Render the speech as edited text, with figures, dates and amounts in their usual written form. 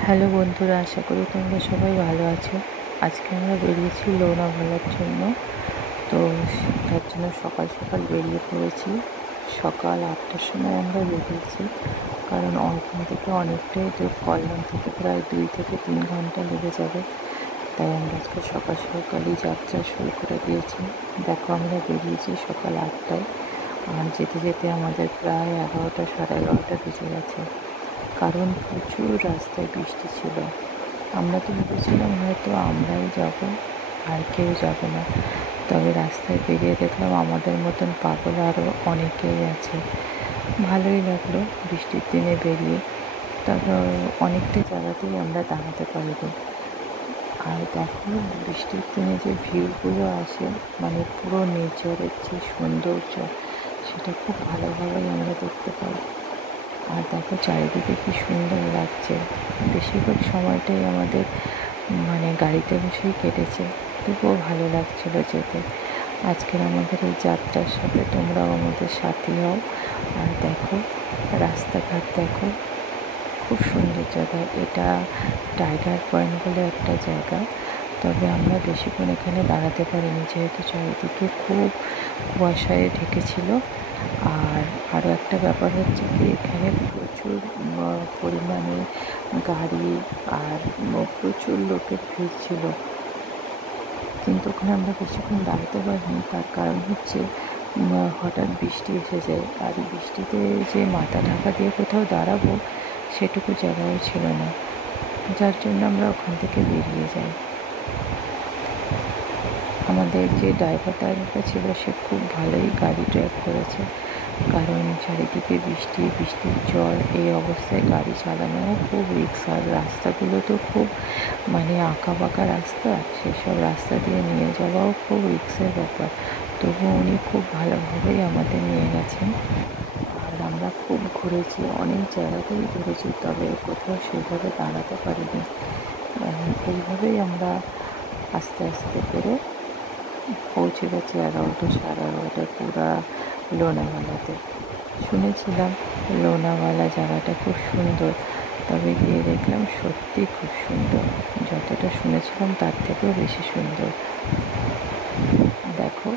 Hello বন্ধুরা, আশা করি তোমরা সবাই ভালো আছো। আজকে আমরা বেরিয়েছি লোনাভালার জন্য। তো তার জন্য সকাল সকাল বেরিয়ে পড়েছি। সকাল 8টার সময় আমরা বেরিয়েছি, কারণ ওখান থেকে অনেকটাই দূর, কল্যাণ থেকে প্রায় 2 থেকে 3 ঘন্টা লেগে যাবে। তাই আমরা আজকে সকাল সকালই যাত্রা শুরু করে দিয়েছি। দেখো, আমরা বেরিয়েছি সকাল 8টায়, আর যেতে যেতে আমাদের প্রায় 11টা সাড়ে 11টা বেজে গেছে, কারণ প্রচুর রাস্তায় বৃষ্টি ছিল। আমরা তো ভেবেছিলাম হয়তো আমরাই যাব, আর কেউ যাবে না। তবে রাস্তায় বেরিয়ে দেখলাম আমাদের মতন পাগল আরও অনেকেই আছে। ভালোই লাগলো বৃষ্টির দিনে বেরিয়ে। তবে অনেকটা জায়গাতেই আমরা দাঁড়াতে পারিনি। আর দেখো, বৃষ্টির দিনে যে ভিউগুলো আসে, মানে পুরো নেচারের যে সৌন্দর্য, সেটা খুব ভালোভাবেই আমরা দেখতে পাই। আর দেখো চারিদিকে কি সুন্দর লাগছে। বেশিরভাগ সময়টাই আমাদের গাড়িতে বসেই কেটেছে, তবুও ভালো লাগছিল যেতে। আজকের আমাদের এই যাত্রার সাথে তোমরাও আমাদের সাথী হও। আর দেখো, রাস্তাঘাট দেখো, খুব সুন্দর জায়গা এটা। টাইগার পয়েন্ট বলে একটা জায়গা। তবে আমরা বেশিক্ষণ এখানে দাঁড়াতে পারিনি, যেহেতু চারিদিকে খুব কুয়াশায় ঢেকেছিল। আর আরও একটা ব্যাপার হচ্ছে কি, এখানে প্রচুর পরিমাণে গাড়ি আর প্রচুর লোকের ভিড় ছিল। কিন্তু ওখানে আমরা বেশিক্ষণ দাঁড়াতে পারিনি, তার কারণ হচ্ছে হঠাৎ বৃষ্টি এসে যায়। আর এই বৃষ্টিতে যে মাথা ঢাকা দিয়ে কোথাও দাঁড়াবো, সেটুকু জায়গাও ছিল না, যার জন্য আমরা ওখান থেকে বেরিয়ে যাই। আমাদের যে ড্রাইভারটা ছিল, সে খুব ভালোই গাড়ি ড্রাইভ করেছে, কারণ চারিদিকে বৃষ্টির জল, এই অবস্থায় গাড়ি চালানোও খুব রিস্ক। আর রাস্তাগুলো তো খুব আঁকা বাঁকা রাস্তা, সেসব রাস্তা দিয়ে নিয়ে যাওয়াও খুব রিস্কের ব্যাপার। তবু উনি খুব ভালোভাবেই আমাদের নিয়ে গেছেন। আর আমরা খুব ঘুরেছি, অনেক জায়গাতেই ঘুরেছি, তবে কোথাও সেইভাবে দাঁড়াতে পারিনি। এইভাবেই আমরা আস্তে আস্তে করে পৌঁছে গেছি 11টা সাড়ে 11টায় পুরা লোনাভালাতে। শুনেছিলাম লোনাভালা জায়গাটা খুব সুন্দর, তবে গিয়ে দেখলাম সত্যি খুব সুন্দর। যতটা শুনেছিলাম তার থেকেও বেশি সুন্দর। দেখো।